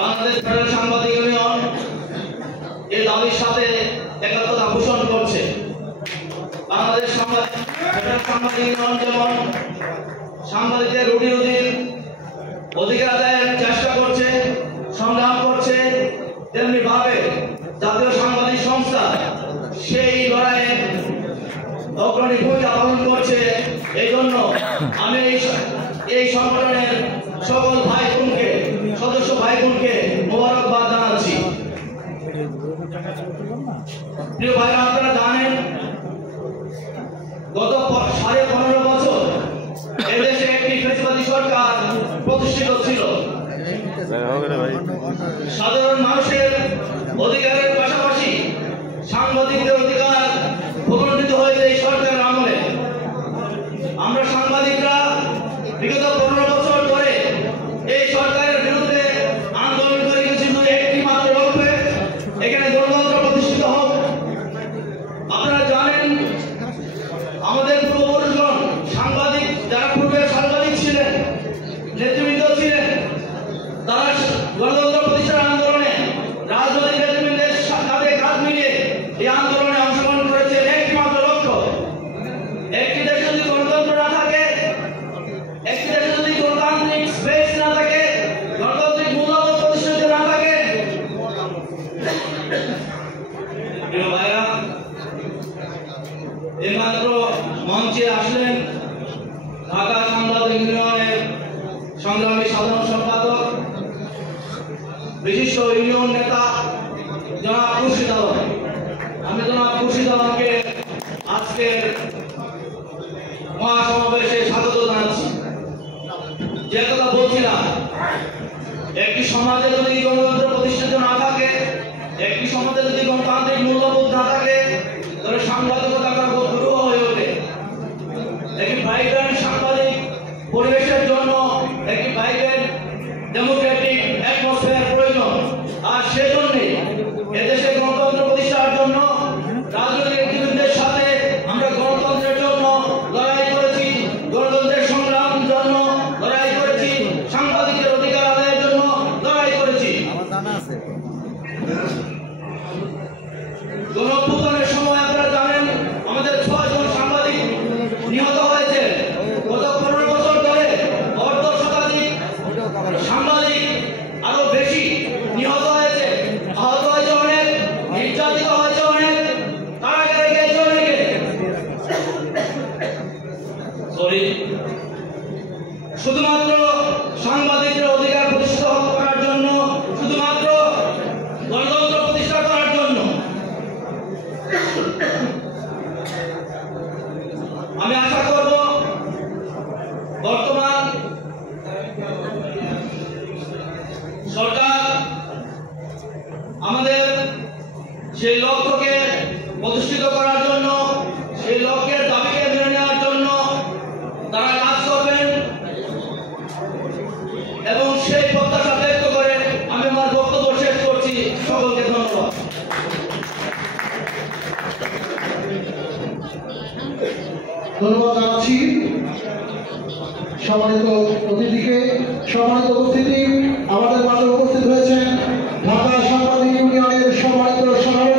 Bangladesh federal সাংবাদিক union এই দাবির সাথে একত্রতা পোষণ করছে। বাংলাদেশ ফেডারেল সাংবাদিক ইউনিয়ন যেমন সাংবাদিকদের রুটি রুজির অধিকার আদায়ের চেষ্টা করছে, সংগ্রাম করছে, তেমনি ভাবে জাতীয় সাংবাদিক সংস্থা সেই লড়াইয়ে অগ্রণী ভূমিকা পালন করছে। এই জন্য আমি এই সংগঠনের সকল ভাই বোনকে, সদস্য ভাই বোনকে মোবারকবাদ জানাচ্ছি। প্রিয় ভাইরা, আপনারা জানেন গত 15.5 বছর এদেশে একটি ফ্যাসিবাদী সরকার প্রতিষ্ঠিত ছিল। সাধারণ মানুষের অধিকারের পাশাপাশি সাংবাদিকদের অধিকার প্রতিষ্ঠিত হয়েছে এই সরকারের আমলে। আমরা সাংবাদিকরা বিগত 15 বছর ধরে এই সরকারের বিরুদ্ধে আন্দোলন করে গেছি একটি মাত্র লক্ষ্যে, এখানে গণতন্ত্র প্রতিষ্ঠিত হোক। আপনারা জানেন আমাদের পূর্বপুরুষগণ সাংবাদিক, যারা পূর্বে সাংবাদিক ছিলেন, নেতৃবৃন্দ ছিলেন, তারা গণতন্ত্র প্রতিষ্ঠার আন্দোলনে রাজনৈতিক নেতৃবৃন্দের সাথে কাঁধ মিলিয়ে এই আন্দোলনে অংশগ্রহণ করেছে একটি মাত্র লক্ষ্য। একটি দেশে যদি গণতন্ত্র না থাকে, একটি দেশে যদি গণতান্ত্রিক স্পেস না থাকে, গণতান্ত্রিক মূল্যবোধ প্রতিষ্ঠিত না থাকে, প্রিয় ভাইরা, এইমাত্র মঞ্চে আসলেন ঢাকা সাংবাদিক ইউনিয়নের সংগ্রামী সাধারণ সম্পাদক, বিশিষ্ট ইউনিয়ন নেতা জনাব খুরশিদ আলম। আমি জনাব খুরশিদ আলমকে আজকের মহাসমাবেশে স্বাগত জানাচ্ছি। যে কথা বলছিলাম, একটি সমাজে যদি গণতন্ত্র প্রতিষ্ঠিত না থাকে, একটি সমাজে যদি গণতান্ত্রিক মূল্যবোধ না থাকে, তাহলে সাংবাদিকতা খুব দুরূহ হয়ে ওঠে। একটি ভাইব্রেন্ট সাংবাদিক পরিবেশের জন্য একটি ভাইব্রেন্ট ডেমোক্রেটিক অ্যাটমসফিয়ার প্রয়োজন। আর সেজন্যে এদেশে গণতন্ত্র প্রতিষ্ঠার জন্য রাজনৈতিক নেতৃবৃন্দের সাথে আমরা গণতন্ত্রের জন্য লড়াই করেছি, গণতন্ত্রের সংগ্রামের জন্য লড়াই করেছি, সাংবাদিকদের অধিকার আদায়ের জন্য লড়াই করেছি। গণঅভ্যুত্থানের সময় আপনারা জানেন আমাদের 6 জন সাংবাদিক নিহত হয়েছে। গত 15 বছর ধরে অর্ধ শতাধিক সাংবাদিক, আরো বেশি নিহত হয়েছে, আহত হয়েছে অনেক, নির্যাতিত হয়েছে অনেক, কারাগারে গেছে অনেকে। শুধুমাত্র সাংবাদিকদের অধিকার প্রতিষ্ঠিত করার জন্য, শুধুমাত্র গণতন্ত্র প্রতিষ্ঠা করার জন্য আমি আশা করব বর্তমান সরকার আমাদের সেই লক্ষ্যকে প্রতিষ্ঠিত করার জন্য, সেই লক্ষ্যের দাবিকে মেনে নেওয়ার জন্য তারা কাজ করবেন এবং সেই প্রত্যাশা ব্যক্ত করে আমি আমার বক্তব্য শেষ করছি। সকলকে ধন্যবাদ। ধন্যবাদ জানাচ্ছি সম্মানিত অতিথিকে। সম্মানিত উপস্থিতি, আমাদের মাঝে উপস্থিত হয়েছেন ঢাকা সাংবাদিক ইউনিয়নের সম্মানিত সভাপতি